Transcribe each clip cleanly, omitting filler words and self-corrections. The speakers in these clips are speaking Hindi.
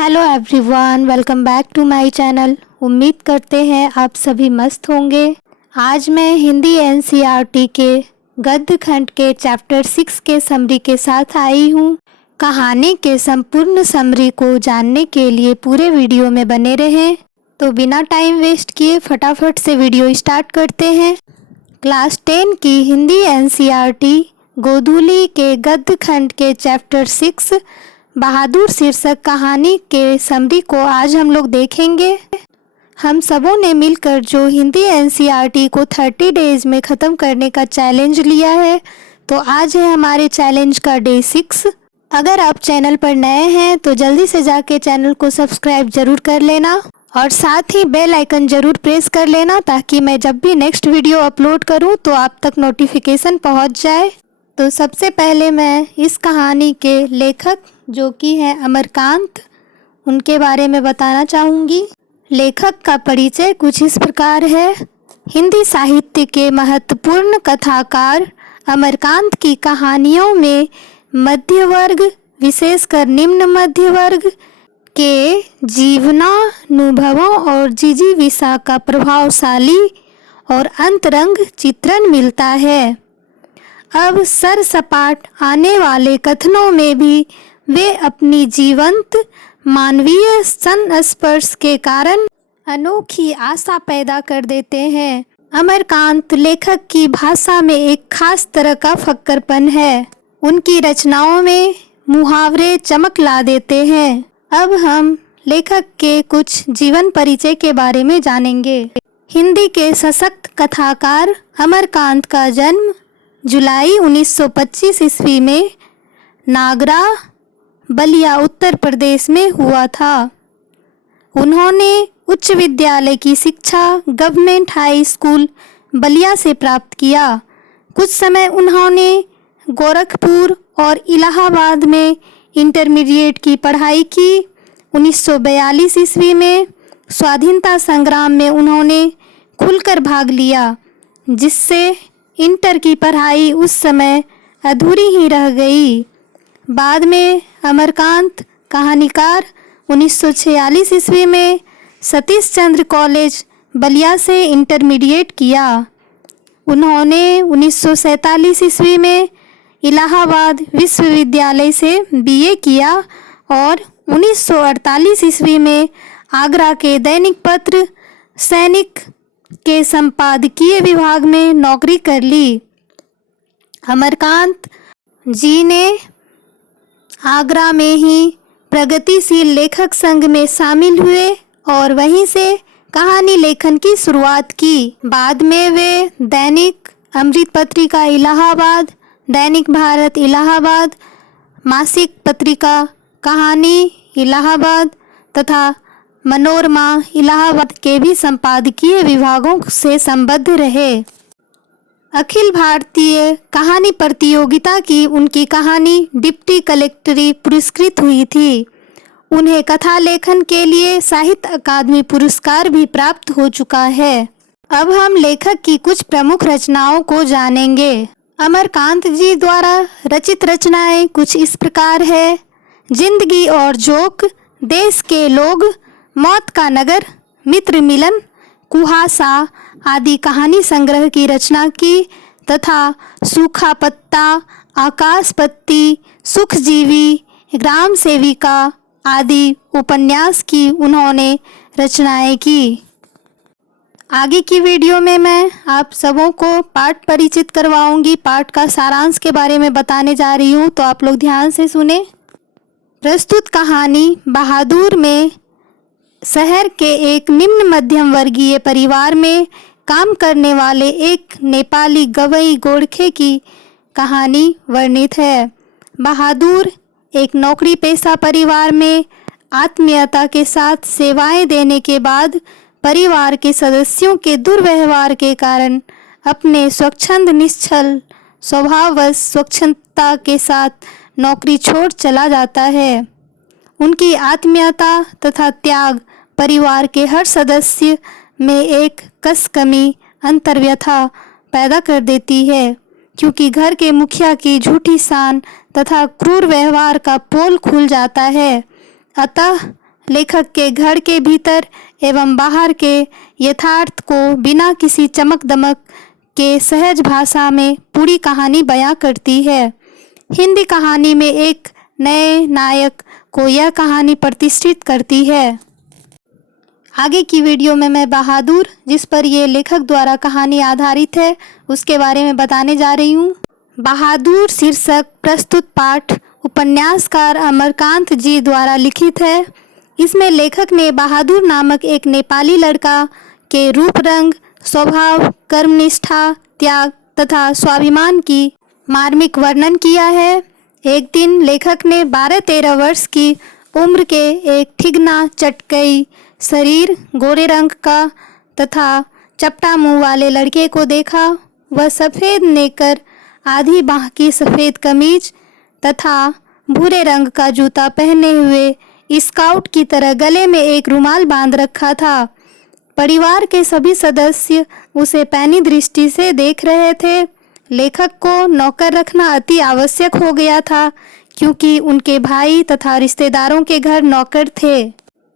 Hello everyone, welcome back to my channel. उम्मीद करते हैं आप सभी मस्त होंगे। आज मैं हिंदी एनसीईआरटी के गद्य खंड के चैप्टर 6 के समरी के साथ आई हूँ। कहानी के संपूर्ण समरी को जानने के लिए पूरे वीडियो में बने रहें। तो बिना टाइम वेस्ट किए फटाफट से वीडियो स्टार्ट करते हैं। क्लास 10 की हिंदी एनसीईआरटी गोधूली के गद्य खंड के चैप्टर 6 बहादुर शीर्षक कहानी के समरी को आज हम लोग देखेंगे। हम सबों ने मिलकर जो हिंदी एनसीईआरटी को 30 डेज में ख़त्म करने का चैलेंज लिया है, तो आज है हमारे चैलेंज का डे 6। अगर आप चैनल पर नए हैं तो जल्दी से जाके चैनल को सब्सक्राइब ज़रूर कर लेना और साथ ही बेल आइकन ज़रूर प्रेस कर लेना, ताकि मैं जब भी नेक्स्ट वीडियो अपलोड करूं तो आप तक नोटिफिकेशन पहुंच जाए। तो सबसे पहले मैं इस कहानी के लेखक जो कि हैं अमरकांत, उनके बारे में बताना चाहूँगी। लेखक का परिचय कुछ इस प्रकार है। हिंदी साहित्य के महत्वपूर्ण कथाकार अमरकांत की कहानियों में मध्य वर्ग, विशेषकर निम्न मध्य वर्ग के जीवनानुभवों और जिजीविषा का प्रभावशाली और अंतरंग चित्रण मिलता है। अब सरसपाट आने वाले कथनों में भी वे अपनी जीवंत मानवीय संस्पर्श के कारण अनोखी आशा पैदा कर देते हैं। अमरकांत लेखक की भाषा में एक खास तरह का फक्करपन है। उनकी रचनाओं में मुहावरे चमक ला देते हैं। अब हम लेखक के कुछ जीवन परिचय के बारे में जानेंगे। हिंदी के सशक्त कथाकार अमरकांत का जन्म जुलाई 1925 ईस्वी में नागरा, बलिया, उत्तर प्रदेश में हुआ था। उन्होंने उच्च विद्यालय की शिक्षा गवर्नमेंट हाई स्कूल बलिया से प्राप्त किया। कुछ समय उन्होंने गोरखपुर और इलाहाबाद में इंटरमीडिएट की पढ़ाई की। 1942 ईस्वी में स्वाधीनता संग्राम में उन्होंने खुलकर भाग लिया, जिससे इंटर की पढ़ाई उस समय अधूरी ही रह गई। बाद में अमरकांत कहानीकार 1946 ईस्वी में सतीश चंद्र कॉलेज बलिया से इंटरमीडिएट किया। उन्होंने 1947 ईस्वी में इलाहाबाद विश्वविद्यालय से बीए किया और 1948 ईस्वी में आगरा के दैनिक पत्र सैनिक के संपादकीय विभाग में नौकरी कर ली। अमरकांत जी ने आगरा में ही प्रगतिशील लेखक संघ में शामिल हुए और वहीं से कहानी लेखन की शुरुआत की। बाद में वे दैनिक अमृत पत्रिका इलाहाबाद, दैनिक भारत इलाहाबाद, मासिक पत्रिका कहानी इलाहाबाद तथा मनोरमा इलाहाबाद के भी संपादकीय विभागों से संबद्ध रहे। अखिल भारतीय कहानी प्रतियोगिता की उनकी कहानी डिप्टी कलेक्टरी पुरस्कृत हुई थी। उन्हें कथा लेखन के लिए साहित्य अकादमी पुरस्कार भी प्राप्त हो चुका है। अब हम लेखक की कुछ प्रमुख रचनाओं को जानेंगे। अमरकांत जी द्वारा रचित रचनाएं कुछ इस प्रकार है। जिंदगी और जोक, देश के लोग, मौत का नगर, मित्र मिलन, कुहासा आदि कहानी संग्रह की रचना की तथा सूखा पत्ता, आकाश पत्ती, सुखजीवी, ग्राम सेविका आदि उपन्यास की उन्होंने रचनाएं की। आगे की वीडियो में मैं आप सबों को पाठ परिचित करवाऊंगी। पाठ का सारांश के बारे में बताने जा रही हूँ, तो आप लोग ध्यान से सुने। प्रस्तुत कहानी बहादुर में शहर के एक निम्न मध्यम वर्गीय परिवार में काम करने वाले एक नेपाली गवई गोरखे की कहानी वर्णित है। बहादुर एक नौकरी पेशा परिवार में आत्मीयता के साथ सेवाएं देने के बाद परिवार के सदस्यों के दुर्व्यवहार के कारण अपने स्वच्छंद निश्चल स्वभाववश स्वच्छता के साथ नौकरी छोड़ चला जाता है। उनकी आत्मीयता तथा त्याग परिवार के हर सदस्य में एक कसकमी अंतर्व्यथा पैदा कर देती है, क्योंकि घर के मुखिया की झूठी शान तथा क्रूर व्यवहार का पोल खुल जाता है। अतः लेखक के घर के भीतर एवं बाहर के यथार्थ को बिना किसी चमक दमक के सहज भाषा में पूरी कहानी बयां करती है। हिंदी कहानी में एक नए नायक को यह कहानी प्रतिष्ठित करती है। आगे की वीडियो में मैं बहादुर, जिस पर ये लेखक द्वारा कहानी आधारित है, उसके बारे में बताने जा रही हूँ। बहादुर शीर्षक प्रस्तुत पाठ उपन्यासकार अमरकांत जी द्वारा लिखित है। इसमें लेखक ने बहादुर नामक एक नेपाली लड़का के रूप रंग, स्वभाव, कर्मनिष्ठा, त्याग तथा स्वाभिमान की मार्मिक वर्णन किया है। एक दिन लेखक ने 12-13 वर्ष की उम्र के एक ठिगना, चटकई शरीर, गोरे रंग का तथा चपटा मुंह वाले लड़के को देखा। वह सफ़ेद नेकर, आधी बाह की सफ़ेद कमीज तथा भूरे रंग का जूता पहने हुए स्काउट की तरह गले में एक रुमाल बांध रखा था। परिवार के सभी सदस्य उसे पैनी दृष्टि से देख रहे थे। लेखक को नौकर रखना अति आवश्यक हो गया था, क्योंकि उनके भाई तथा रिश्तेदारों के घर नौकर थे।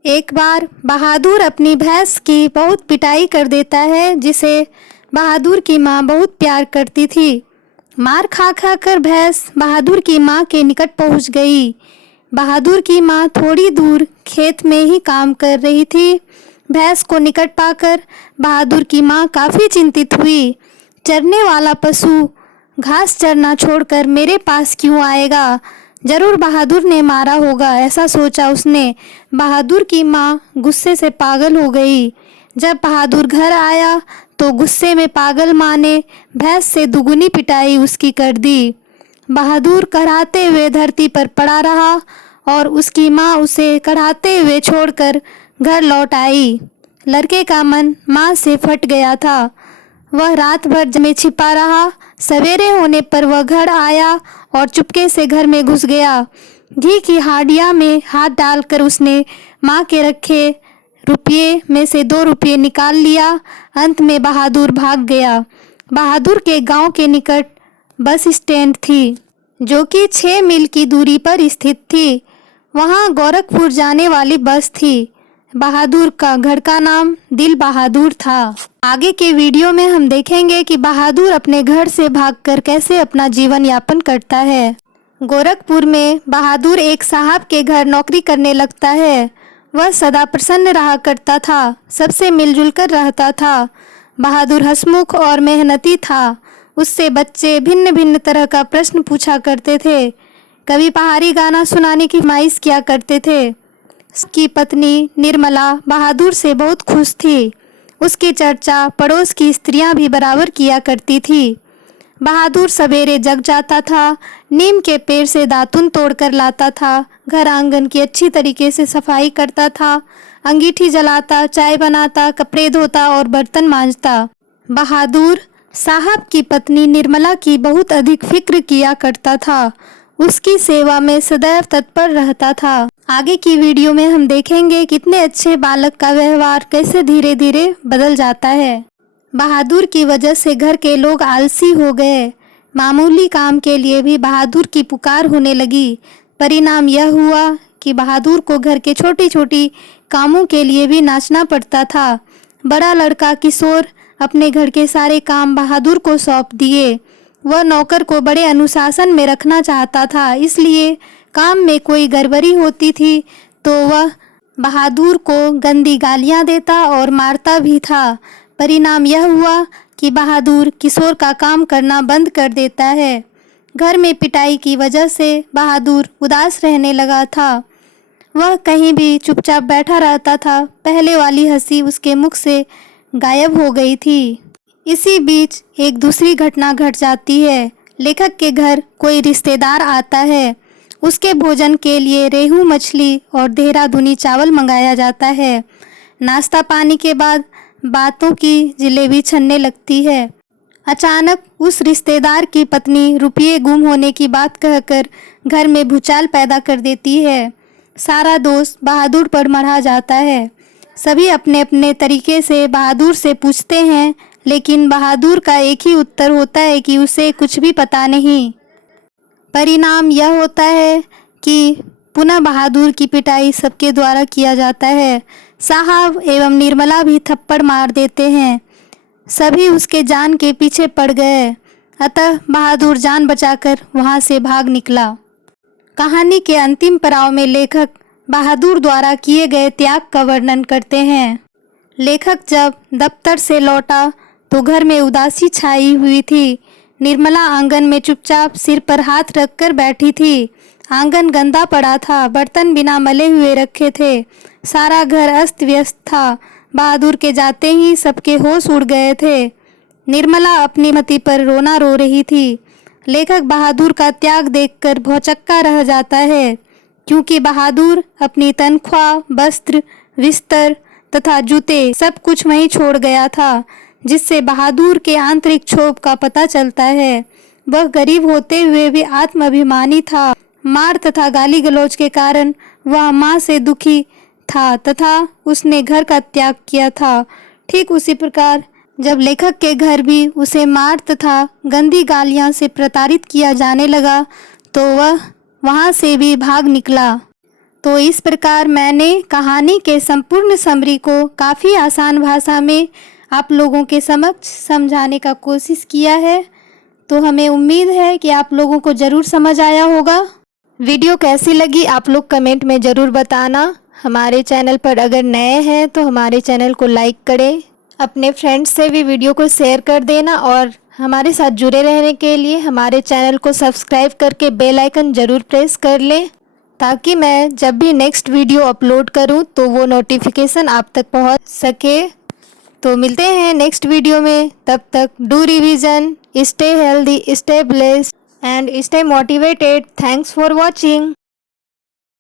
एक बार बहादुर अपनी भैंस की बहुत पिटाई कर देता है, जिसे बहादुर की माँ बहुत प्यार करती थी। मार खा खा कर भैंस बहादुर की माँ के निकट पहुँच गई। बहादुर की माँ थोड़ी दूर खेत में ही काम कर रही थी। भैंस को निकट पाकर बहादुर की माँ काफ़ी चिंतित हुई। चरने वाला पशु घास चरना छोड़कर मेरे पास क्यों आएगा? जरूर बहादुर ने मारा होगा, ऐसा सोचा उसने। बहादुर की माँ गुस्से से पागल हो गई। जब बहादुर घर आया तो गुस्से में पागल माँ ने भैंस से दुगुनी पिटाई उसकी कर दी। बहादुर कराहते हुए धरती पर पड़ा रहा और उसकी माँ उसे कराहते हुए छोड़कर घर लौट आई। लड़के का मन माँ से फट गया था। वह रात भर में छिपा रहा। सवेरे होने पर वह घर आया और चुपके से घर में घुस गया। घी की हांडिया में हाथ डालकर उसने माँ के रखे रुपये में से 2 रुपये निकाल लिया। अंत में बहादुर भाग गया। बहादुर के गांव के निकट बस स्टैंड थी, जो कि 6 मील की दूरी पर स्थित थी। वहां गोरखपुर जाने वाली बस थी। बहादुर का घर का नाम दिल बहादुर था। आगे के वीडियो में हम देखेंगे कि बहादुर अपने घर से भागकर कैसे अपना जीवन यापन करता है। गोरखपुर में बहादुर एक साहब के घर नौकरी करने लगता है। वह सदा प्रसन्न रहा करता था, सबसे मिलजुल कर रहता था। बहादुर हंसमुख और मेहनती था। उससे बच्चे भिन्न भिन्न तरह का प्रश्न पूछा करते थे। कभी पहाड़ी गाना सुनाने की फरमाइश किया करते थे। उसकी पत्नी निर्मला बहादुर से बहुत खुश थी। उसकी चर्चा पड़ोस की स्त्रियां भी बराबर किया करती थी। बहादुर सवेरे जग जाता था, नीम के पेड़ से दातुन तोड़कर लाता था, घर आंगन की अच्छी तरीके से सफाई करता था, अंगीठी जलाता, चाय बनाता, कपड़े धोता और बर्तन मांजता। बहादुर साहब की पत्नी निर्मला की बहुत अधिक फिक्र किया करता था। उसकी सेवा में सदैव तत्पर रहता था। आगे की वीडियो में हम देखेंगे कितने अच्छे बालक का व्यवहार कैसे धीरे धीरे बदल जाता है। बहादुर की वजह से घर के लोग आलसी हो गए। मामूली काम के लिए भी बहादुर की पुकार होने लगी। परिणाम यह हुआ कि बहादुर को घर के छोटी छोटी कामों के लिए भी नाचना पड़ता था। बड़ा लड़का किशोर अपने घर के सारे काम बहादुर को सौंप दिए। वह नौकर को बड़े अनुशासन में रखना चाहता था, इसलिए काम में कोई गड़बड़ी होती थी तो वह बहादुर को गंदी गालियां देता और मारता भी था। परिणाम यह हुआ कि बहादुर किशोर का काम करना बंद कर देता है। घर में पिटाई की वजह से बहादुर उदास रहने लगा था। वह कहीं भी चुपचाप बैठा रहता था। पहले वाली हंसी उसके मुख से गायब हो गई थी। इसी बीच एक दूसरी घटना घट जाती है। लेखक के घर कोई रिश्तेदार आता है। उसके भोजन के लिए रेहू मछली और देहरादूनी चावल मंगाया जाता है। नाश्ता पानी के बाद बातों की जलेबी छनने लगती है। अचानक उस रिश्तेदार की पत्नी रुपये गुम होने की बात कहकर घर में भूचाल पैदा कर देती है। सारा दोष बहादुर पर मढ़ा जाता है। सभी अपने अपने तरीके से बहादुर से पूछते हैं, लेकिन बहादुर का एक ही उत्तर होता है कि उसे कुछ भी पता नहीं। परिणाम यह होता है कि पुनः बहादुर की पिटाई सबके द्वारा किया जाता है। साहब एवं निर्मला भी थप्पड़ मार देते हैं। सभी उसके जान के पीछे पड़ गए, अतः बहादुर जान बचाकर वहां से भाग निकला। कहानी के अंतिम पड़ाव में लेखक बहादुर द्वारा किए गए त्याग का वर्णन करते हैं। लेखक जब दफ्तर से लौटा तो घर में उदासी छाई हुई थी। निर्मला आंगन में चुपचाप सिर पर हाथ रखकर बैठी थी। आंगन गंदा पड़ा था, बर्तन बिना मले हुए रखे थे, सारा घर अस्त व्यस्त था। बहादुर के जाते ही सबके होश उड़ गए थे। निर्मला अपनी मति पर रोना रो रही थी। लेखक बहादुर का त्याग देखकर भौचक्का रह जाता है, क्योंकि बहादुर अपनी तनख्वाह, वस्त्र, बिस्तर तथा जूते सब कुछ वहीं छोड़ गया था, जिससे बहादुर के आंतरिक क्षोभ का पता चलता है। वह गरीब होते हुए भी आत्माभिमानी था। मार तथा गाली गलौज के कारण वह मां से दुखी था तथा उसने घर का त्याग किया था। ठीक उसी प्रकार जब लेखक के घर भी उसे मार तथा गंदी गालियां से प्रताड़ित किया जाने लगा तो वह वहां से भी भाग निकला। तो इस प्रकार मैंने कहानी के संपूर्ण समरी को काफ़ी आसान भाषा में आप लोगों के समक्ष समझाने का कोशिश किया है। तो हमें उम्मीद है कि आप लोगों को ज़रूर समझ आया होगा। वीडियो कैसी लगी आप लोग कमेंट में ज़रूर बताना। हमारे चैनल पर अगर नए हैं तो हमारे चैनल को लाइक करें, अपने फ्रेंड्स से भी वीडियो को शेयर कर देना और हमारे साथ जुड़े रहने के लिए हमारे चैनल को सब्सक्राइब करके बेल आइकन ज़रूर प्रेस कर लें, ताकि मैं जब भी नेक्स्ट वीडियो अपलोड करूं तो वो नोटिफिकेशन आप तक पहुंच सके। तो मिलते हैं नेक्स्ट वीडियो में, तब तक do revision, stay healthy, stay blessed and stay motivated. Thanks for watching.